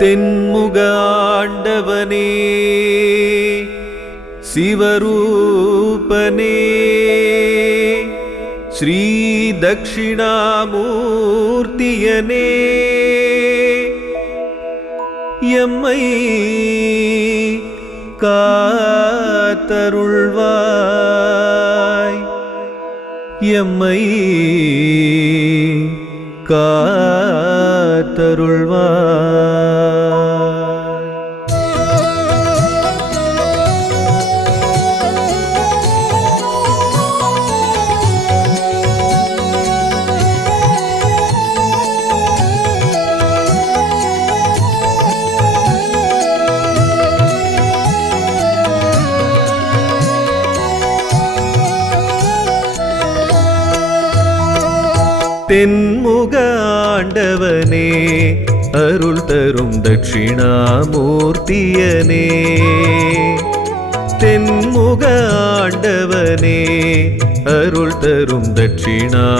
தென்முக ஆண்டவனே சிவரூபனே ஸ்ரீ தட்சிணாமூர்த்தியனே எம்மை காத்தருள்வாய் எம்மை காத்தருள்வாய். தென்முக ஆண்டவனே அருள் தரும் தட்சிணாமூர்த்தியனே தென்முக ஆண்டவனே அருள் தரும் தட்சிணாமூர்த்தியனே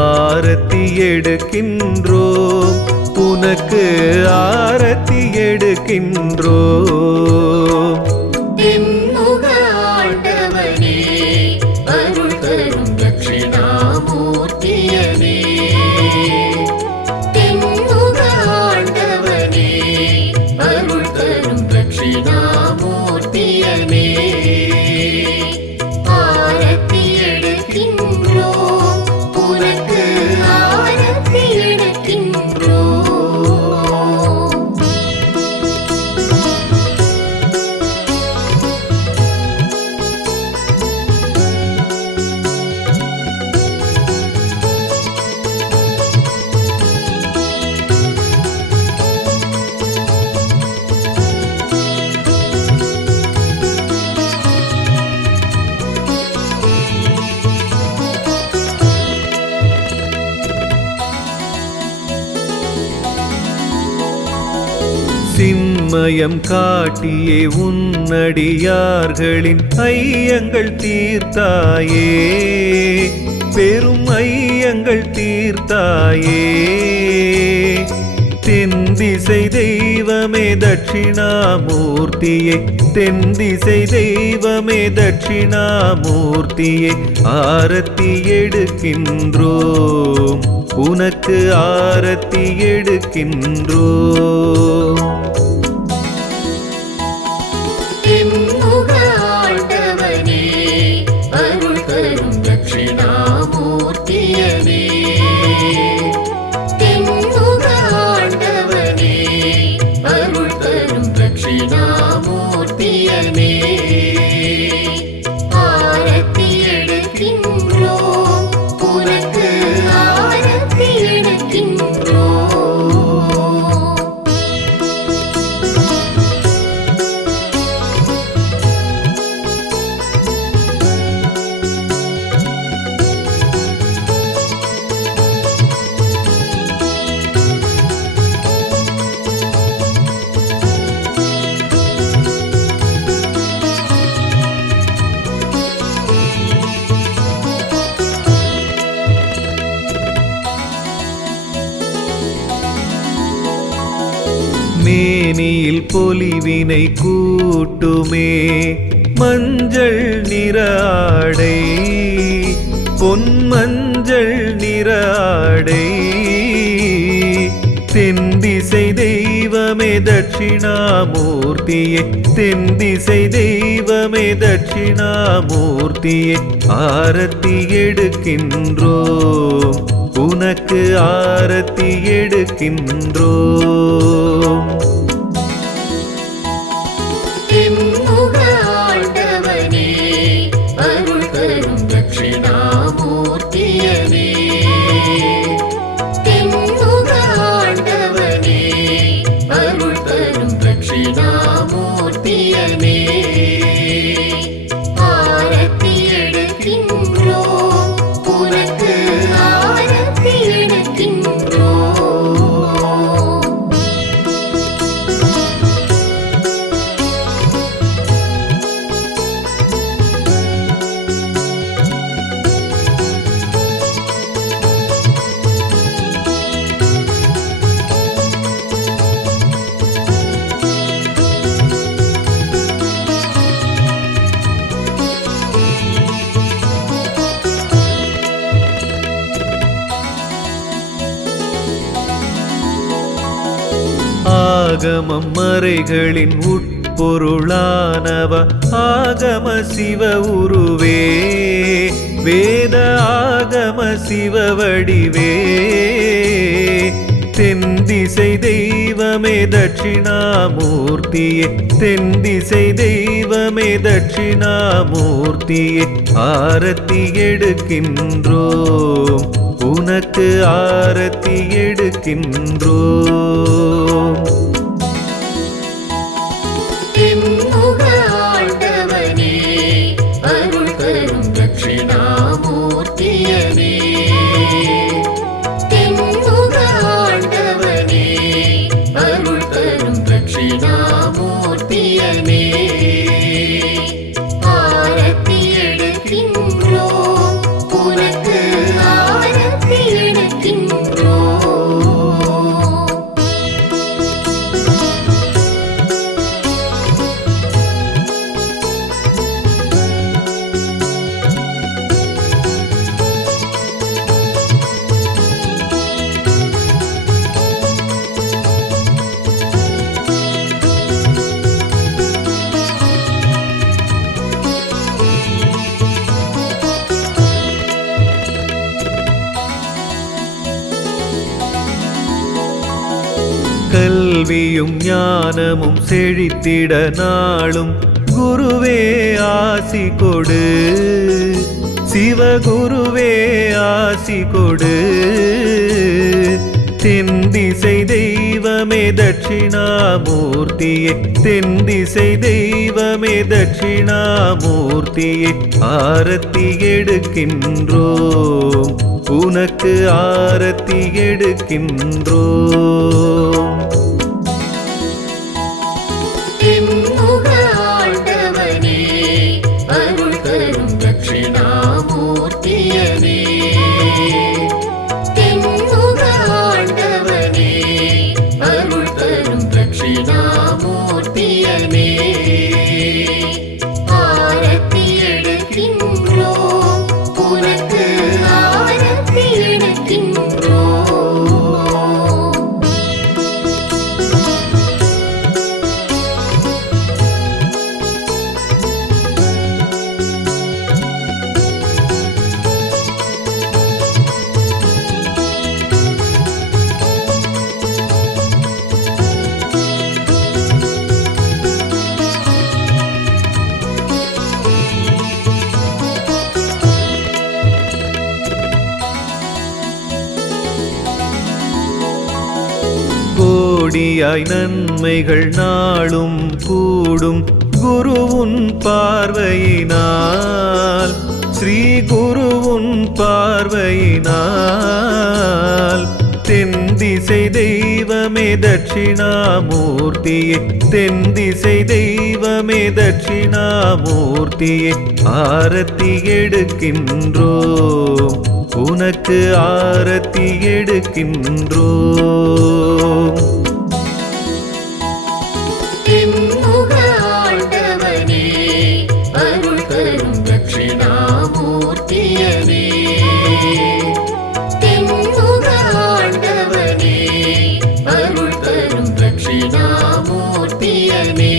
ஆரத்தி எடுக்கின்றோம் உனக்கு ஆரத்தி எடுக்கின்றோம். சின்மயம் காட்டியே உன்னடியார்களின் ஐயங்கள் தீர்த்தாயே பெரும் ஐயங்கள் தீர்த்தாயே. தென்திசை தெய்வமே தட்சிணாமூர்த்தியே தென்திசை தெய்வமே தட்சிணாமூர்த்தியே ஆரத்தி எடுக்கின்றோம் உனக்கு ஆரத்தி எடுக்கின்றோம். மேனியில் பொலிவினை கூட்டுமே மஞ்சள் நிற ஆடை பொன்மஞ்சள் நிற ஆடை. தென்திசை தெய்வமே தட்சிணாமூர்த்தியே தென்திசை தெய்வமே தட்சிணாமூர்த்தியே ஆரத்தி எடுக்கின்றோம் உனக்கு ஆரத்தி எடுக்கின்றோம். ஆகமம் மறைகளின் உட்பொருளானவ ஆகம சிவ உருவே வேத ஆகம சிவ வடிவே தென்திசை தெய்வமே தட்சிணாமூர்த்தியே தென்திசை தெய்வமே தட்சிணாமூர்த்தியே ஆரத்தி எடுக்கின்றோம் உனக்கு ஆரத்தி எடுக்கின்றோம். ஆண்டவனே அருள் தரும் தட்சிணாமூர்த்தியனே ஆண்டவனே அருள் தரும் தட்சிணாமூர்த்தியனே ஆரத்தி எடுக்கின்றோம் உனக்கு ஆரத்தி எடுக்கின்றோம். கல்வியும் ஞானமும் செழித்திட நாளும் குருவே ஆசி கொடு சிவகுருவே ஆசி கொடு தென்திசை தெய்வமே தட்சிணாமூர்த்தியே தென்திசை தெய்வமே தட்சிணாமூர்த்தியே ஆரத்தி எடுக்கின்றோம் உனக்கு ஆரத்தி எடுக்கின்றோம். ஆண்டவனே அருள் தரும் தட்சிணாமூர்த்தியனே ஆண்டவனே அருள் தரும் தட்சிணாமூர்த்தியனே ஆரத்தி எடுக்கின்றோம் உனக்கு ஆரத்தி எடுக்கின்றோம். கோடியாய் நன்மைகள் நாளும் கூடும் குருவுன் பார்வையினால் ஸ்ரீ குருவுன் பார்வையினால் தென்திசை தெய்வமே தட்சிணாமூர்த்தியே தென்திசை தெய்வமே தட்சிணாமூர்த்தியே ஆரத்தி எடுக்கின்றோம் உனக்கு ஆரத்தி எடுக்கின்றோம். ஆண்டவனே அருள் தரும் தட்சிணாமூர்த்தியனே ஆண்டவனே அருள் தரும் தட்சிணாமூர்த்தியனே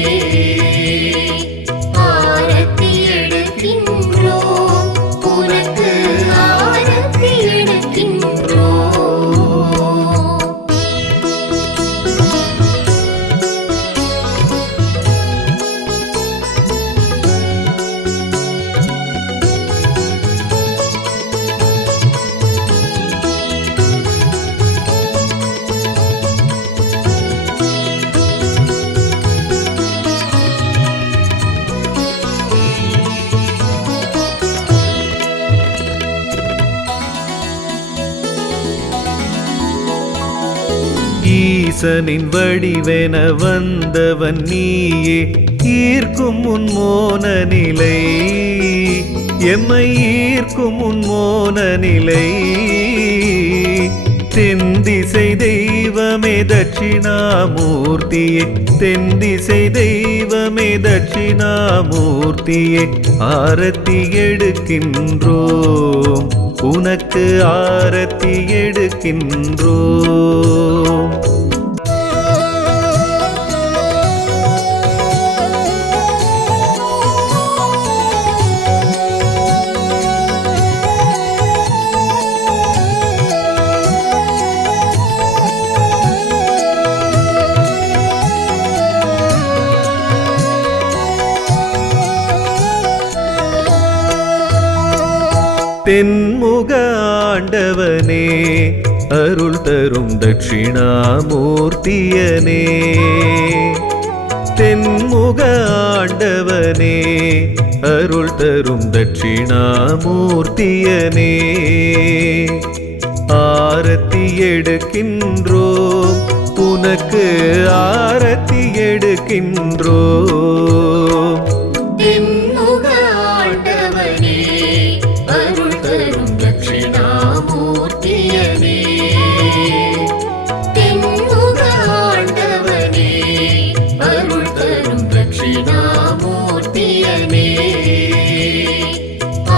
ஆரத்தி எடுக்கின்றோம் உனக்கு ஆரத்தி எடுக்கின்றோம். ஈசனின் வடிவென வந்தவன் நீயே ஈர்க்கும் உன் மோன நிலை எம்மை ஈர்க்கும் உன் மோன நிலை தென்திசை தெய்வமே தட்சிணாமூர்த்தியே தென்திசை தெய்வமே தட்சிணாமூர்த்தியே ஆரத்தி எடுக்கின்றோம் உனக்கு ஆரத்தி எடுக்கின்றோம். தென்முக ஆண்டவனே அருள் தரும் தட்சிணாமூர்த்தியனே தென்முக ஆண்டவனே அருள் தரும் தட்சிணாமூர்த்தியனே ஆரத்தி எடுக்கின்றோம் உனக்கு ஆரத்தி எடுக்கின்றோம் தென்முக ஆண்டவனே அருள் தரும் தட்சிணாமூர்த்தியனே தென்முக ஆண்டவனே அருள் தரும் தட்சிணாமூர்த்தியனே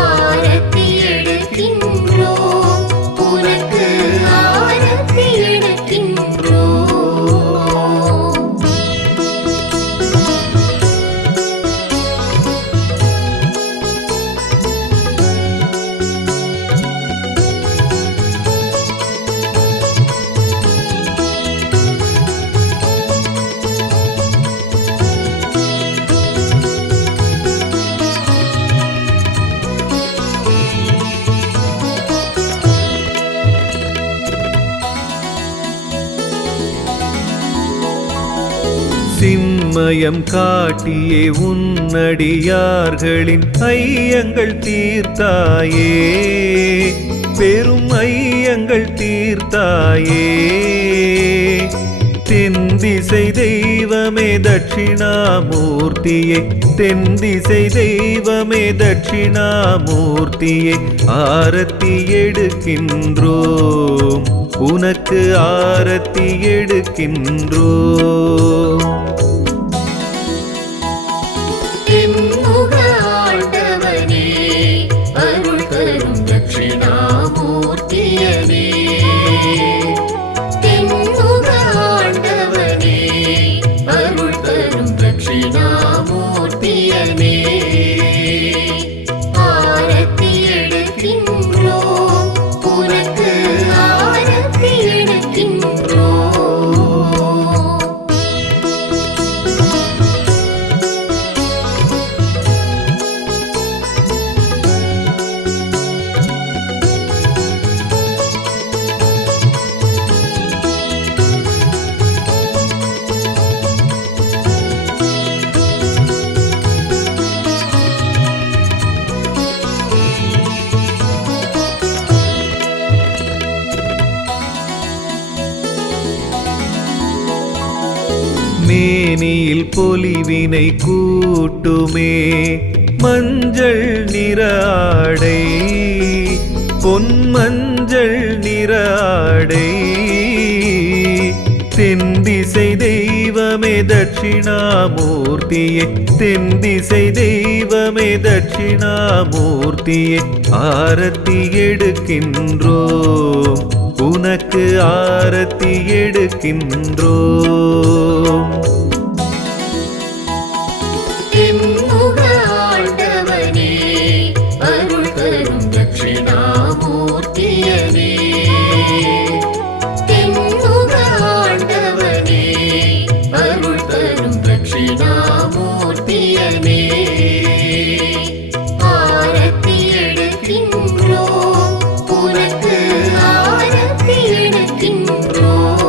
ஆரத்தி எடுக்கின்றோம் உனக்கு ஆரத்தி எடுக்கின்றோம் சின்மயம் காட்டியே உன்னடியார்களின் ஐயங்கள் தீர்த்தாயே பெரும் ஐயங்கள் தீர்த்தாயே தென்திசை தெய்வமே தட்சிணாமூர்த்தியே தென்திசை தெய்வமே தட்சிணாமூர்த்தியே ஆரத்தி எடுக்கின்றோம் உனக்கு ஆரத்தி எடுக்கின்றோம் தென்முக ஆண்டவனே அருள் தரும் தட்சிணாமூர்த்தியனே தென்முக ஆண்டவனே அருள் தரும் தட்சிணாமூர்த்தியனே ஆரத்தி எடுக்கின்றோம் உனக்கு ஆரத்தி எடுக்கின்றோம் மேனியில் பொலிவினை கூட்டுமே மஞ்சள் நிற ஆடை பொன்மஞ்சள் நிற ஆடை தென்திசை தெய்வமே தட்சிணாமூர்த்தியே தென்திசை தெய்வமே தட்சிணாமூர்த்தியே ஆரத்தி எடுக்கின்றோம் உனக்கு ஆரத்தி எடுக்கின்றோம் தென்முக ஆண்டவனே அருள் தரும் தட்சிணாமூர்த்தியனே தென்முக ஆண்டவனே அருள் தரும் தட்சிணாமூர்த்தியனே ஆரத்தி எடுக்கின்றோம் உனக்கு ஆரத்தி எடுக்கின்றோம்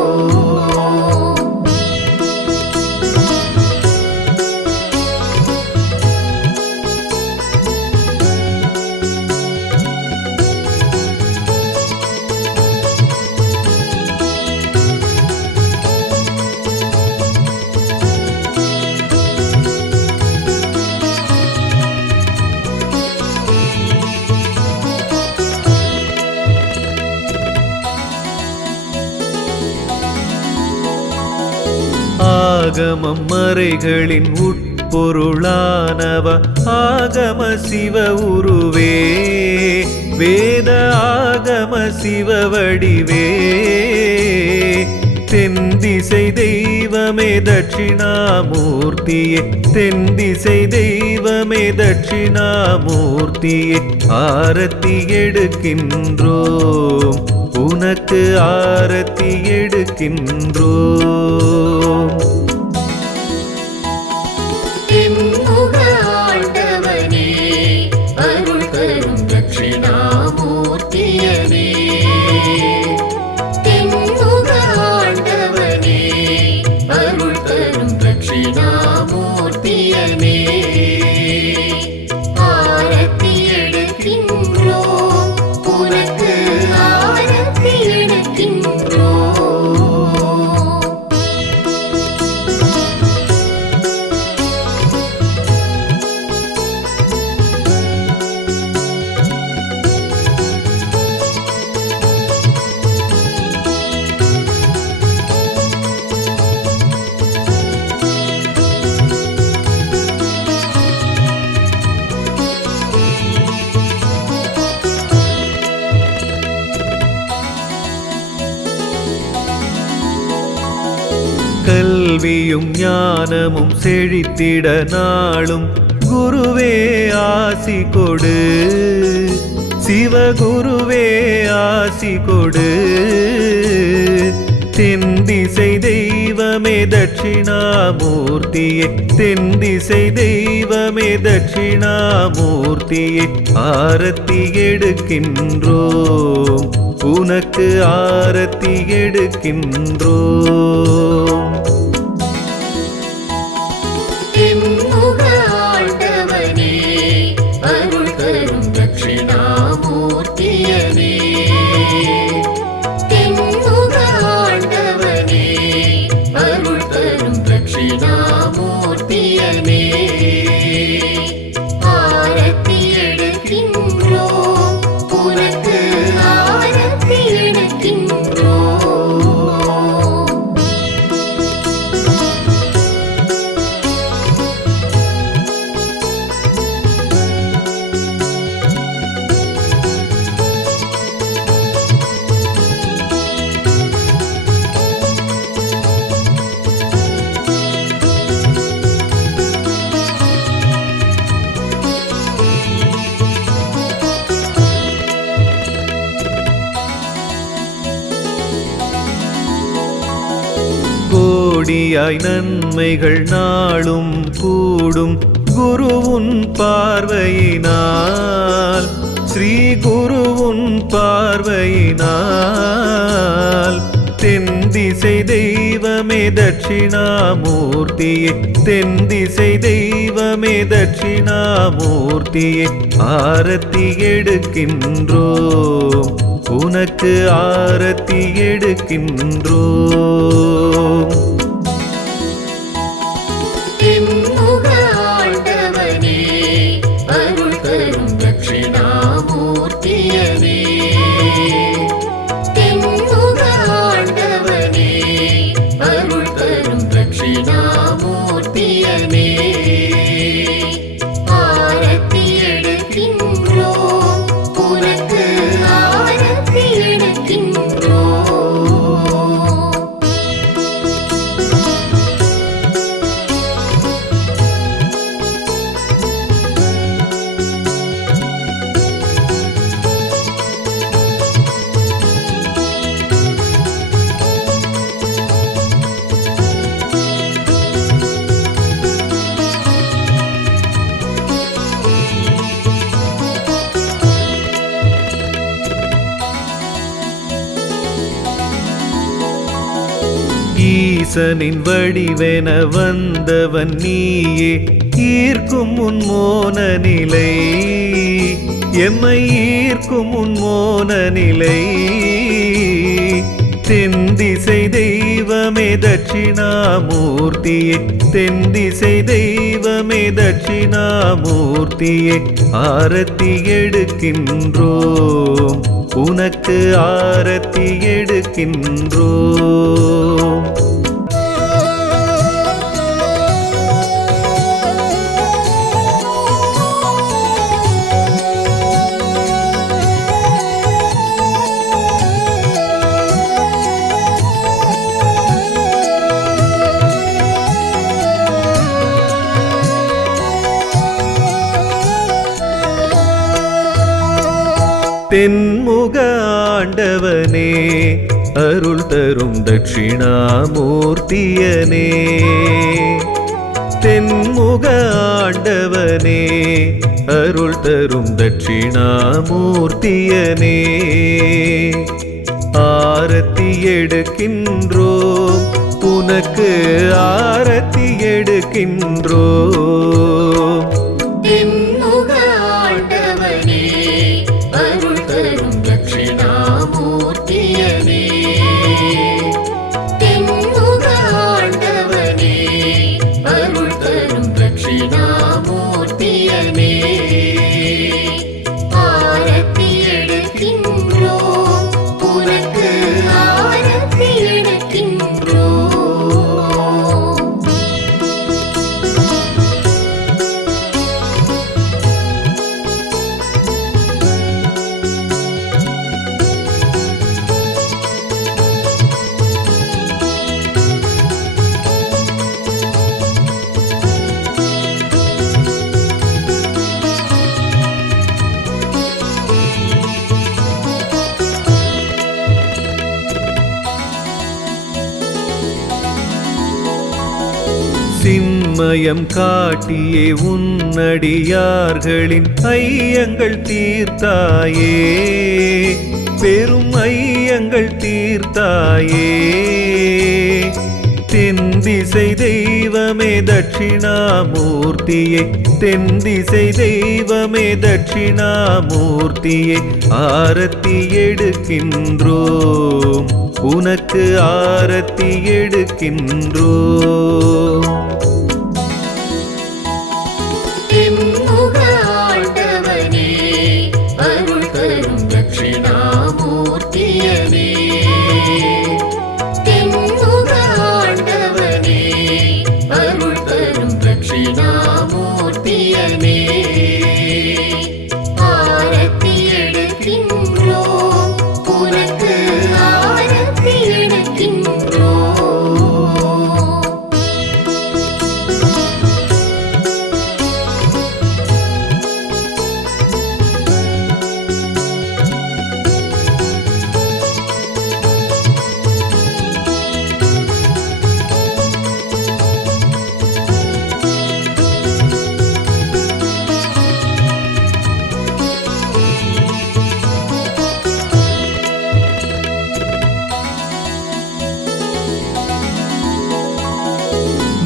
ஆகமம் மறைகளின் உட்பொருளானவ ஆகம சிவ உருவே வேத ஆகம சிவ வடிவே தென்திசை தெய்வமே தட்சிணாமூர்த்தியே தென்திசை தெய்வமே தட்சிணாமூர்த்தியே ஆரத்தி எடுக்கின்றோம் உனக்கு ஆரத்தி எடுக்கின்றோம் தென்முக ஆண்டவனே அருள் தரும் தட்சிணாமூர்த்தியனே தட்சிணாமூர்த்தியனே ஆரத்தி எடுக்கின்றோம் உனக்கு ஆரத்தி எடுக்கின்றோம். கல்வியும் ஞானமும் செழித்திட நாளும் குருவே ஆசி கொடு, சிவகுருவே ஆசி கொடு. தென்திசை தெய்வமே தட்சிணாமூர்த்தியே, தென்திசை தெய்வமே தட்சிணாமூர்த்தியே, ஆரத்தி எடுக்கின்றோம் உனக்கு ஆரத்தி எடுக்கின்றோம். தென்முக ஆண்டவனே அருள் தரும் தட்சிணாமூர்த்தியனே தென்முக ஆண்டவனே அருள் தரும் தட்சிணாமூர்த்தியனே ஆரத்தி எடுக்கின்றோம் உனக்கு ஆரத்தி எடுக்கின்றோம். கோடியாய் நன்மைகள் நாளும் கூடும் குருவுன் பார்வையினால், ஸ்ரீ குருவுன் பார்வையினால். தென்திசை தெய்வமே தட்சிணாமூர்த்தியே, தென்திசை தெய்வமே தட்சிணாமூர்த்தியே, ஆரத்தி எடுக்கின்றோம் உனக்கு ஆரத்தி எடுக்கின்றோம். தென்முக ஆண்டவனே அருள் தரும் தட்சிணாமூர்த்தியனே தென்முக ஆண்டவனே அருள் தரும் தட்சிணாமூர்த்தியனே ஆரத்தி எடுக்கின்றோம் உனக்கு ஆரத்தி எடுக்கின்றோம். ஈசனின் வடிவென வந்தவன் நீயே, ஈர்க்கும் உன் மோன நிலை, எம்மை ஈர்க்கும் உன் மோன நிலை. தென்திசை தெய்வமே தட்சிணாமூர்த்தியே, தென்திசை தெய்வமே தட்சிணாமூர்த்தியே, ஆரத்தி எடுக்கின்றோம் உனக்கு ஆரத்தி எடுக்கின்றோம். தென்முக ஆண்டவனே அருள் தரும் தட்சிணாமூர்த்தியனே, தென்முக ஆண்டவனே அருள் தரும் தட்சிணாமூர்த்தியனே, ஆரத்தி எடுக்கின்றோம் உனக்கு ஆரத்தி எடுக்கின்றோம். தென்முக ஆண்டவனே அருள் தரும் தட்சிணாமூர்த்தியனே. தென்முக ஆண்டவனே அருள் தரும் தட்சிணாமூர்த்தியனே. ஆரத்தி எடுக்கின்றோம் உனக்கு ஆரத்தி எடுக்கின்றோம். சின்மயம் காட்டியே உன்னடியார்களின் ஐயங்கள் தீர்த்தாயே, பெரும் ஐயங்கள் தீர்த்தாயே. தென்திசை தெய்வமே தட்சிணாமூர்த்தியே, தென்திசை தெய்வமே தட்சிணாமூர்த்தியே. ஆரத்தி எடுக்கின்றோம் உனக்கு ஆரத்தி எடுக்கின்றோம். தென்முக ஆண்டவனே அருள் தரும் தட்சிணாமூர்த்தியனே. தென்முக ஆண்டவனே அருள் தரும் தட்சிணாமூர்த்தியனே. ஆரத்தி எடுக்கின்றோம் உனக்கு ஆரத்தி எடுக்கின்றோம்.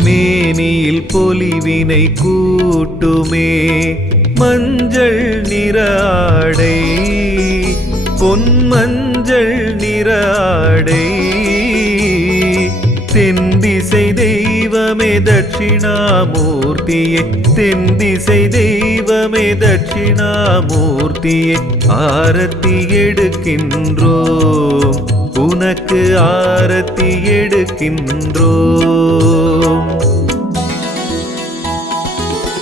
மேனியில் பொலிவினை கூட்டுமே மஞ்சள் நிற ஆடை, பொன்மஞ்சள் நிற ஆடை. தென்திசை தெய்வமே தட்சிணாமூர்த்தியே, தென்திசை தெய்வமே தட்சிணாமூர்த்தியே. ஆரத்தி எடுக்கின்றோம் உனக்கு ஆரத்தி எடுக்கின்றோம்.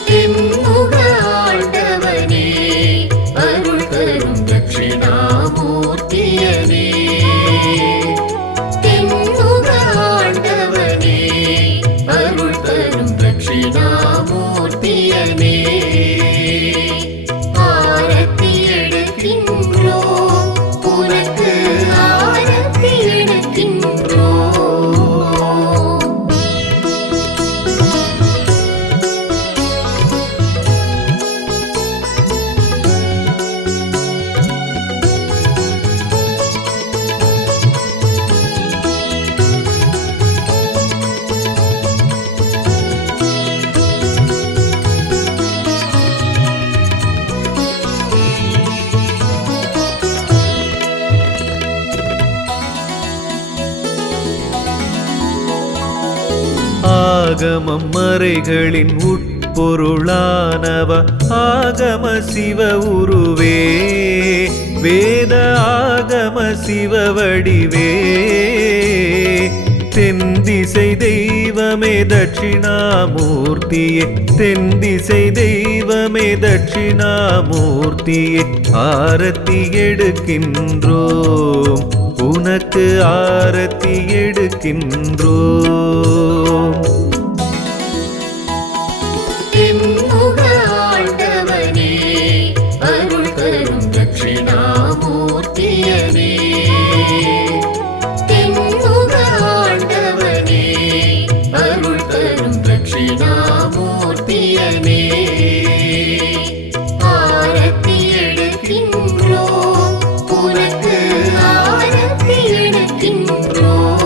தென்முக ஆண்டவனே அருள் தரும் தட்சிணாமூர்த்தியனே. தென்முக ஆண்டவனே அருள் தரும் தட்சிணாமூர்த்தியனே. ஆரத்தி எடுக்கின்றோம் உனக்கு ஆரத்தி எடுக்கின்றோம். ஆகமம் மறைகளின் உட்பொருளானவ ஆகம சிவ உருவே, வேத ஆகம சிவ வடிவே. தென்திசை தெய்வமே தட்சிணாமூர்த்தியே, தென்திசை தெய்வமே தட்சிணாமூர்த்தியே. ஆரத்தி எடுக்கின்றோம் உனக்கு ஆரத்தி எடுக்கின்றோம். தென்முக ஆண்டவனே அருள் தரும் தட்சிணாமூர்த்தியனே. தென்முக ஆண்டவனே அருள் தரும் தட்சிணாமூர்த்தியனே. ஆரத்தி எடுக்கின்றோம் உனக்கு ஆரத்தி எடுக்கின்றோம்.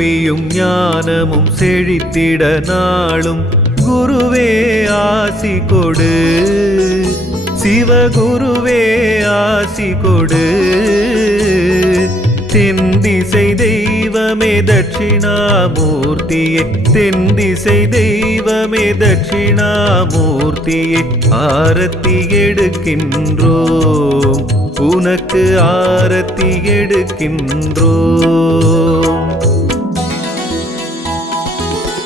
கல்வியும் ஞானமும் செழித்திட நாளும் குருவே ஆசி கொடு, சிவகுருவே ஆசி கொடு. தென்திசை தெய்வமே தட்சிணாமூர்த்தியே, தென்திசை தெய்வமே தட்சிணாமூர்த்தியே, ஆரத்தி எடுக்கின்றோம், உனக்கு ஆரத்தி எடுக்கின்றோம்.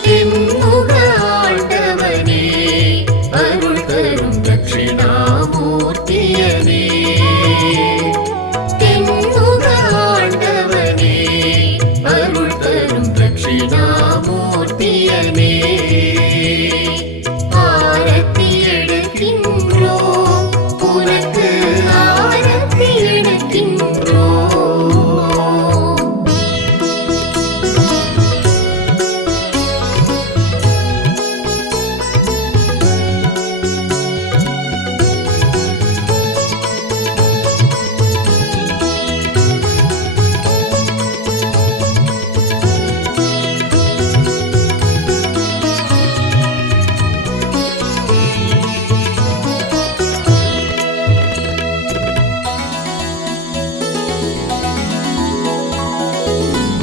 தென்முக ஆண்டவனே, அருள் தரும் தட்சிணாமூர்த்தியனே. தென்முக ஆண்டவனே, அருள் தரும் தட்சிணாமூர்த்தியனே. ஆரத்தி எடுக்கின்றோம், உனக்கு ஆரத்தி எடுக்கின்றோம்.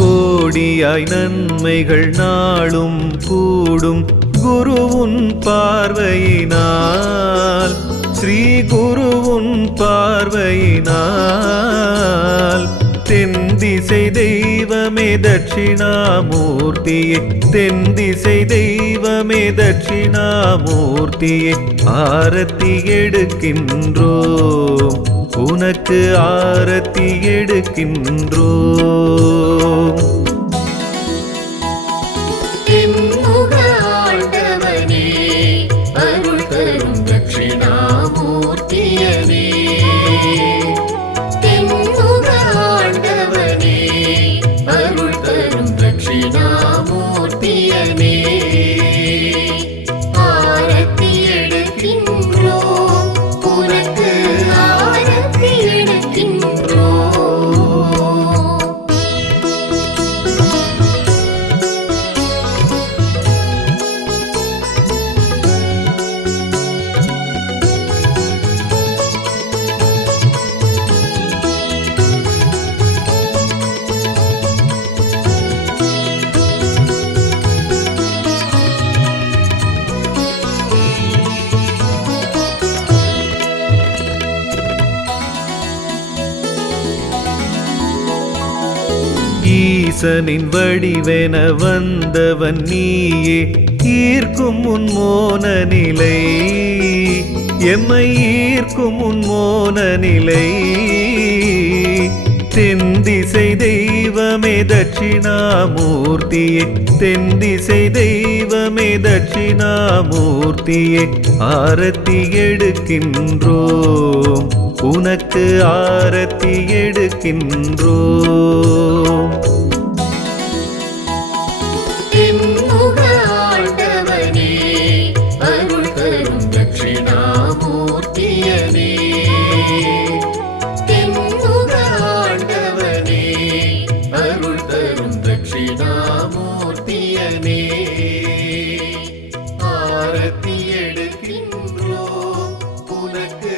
கோடியாய் நன்மைகள் நாளும் கூடும் குருவுன் பார்வையினால், ஸ்ரீ குருவுன் பார்வையினால். தென்திசை தெய்வமே தட்சிணாமூர்த்தியே, தென்திசை தெய்வமே தட்சிணாமூர்த்தியே, ஆரத்தி எடுக்கின்றோம், உனக்கு ஆரத்தி எடுக்கின்றோம். தென்முக ஆண்டவனே, அருள் தரும் தட்சிணாமூர்த்தியனே. தென்முக ஆண்டவனே, அருள் தரும் தட்சிணாமூர்த்தியனே. ஆரத்தி எடுக்கின்றோம், உனக்கு ஆரத்தி எடுக்கின்றோம். ஈசனின் வடிவென வந்தவன் நீயே, ஈர்க்கும் உன் மோன நிலை, எம்மை ஈர்க்கும் உன் மோன நிலை. தென்திசை தெய்வமே தட்சிணாமூர்த்தியே, தென்திசை தெய்வமே தட்சிணாமூர்த்தியே, ஆரத்தி எடுக்கின்றோம், உனக்கு ஆரத்தி எடுக்கின்றோம். தென்முக ஆண்டவனே, அருள் தரும் தட்சிணாமூர்த்தியனே. தென்முக ஆண்டவனே, அருள் தரும் தட்சிணாமூர்த்தியனே. ஆரத்தி எடுக்கின்றோம், உனக்கு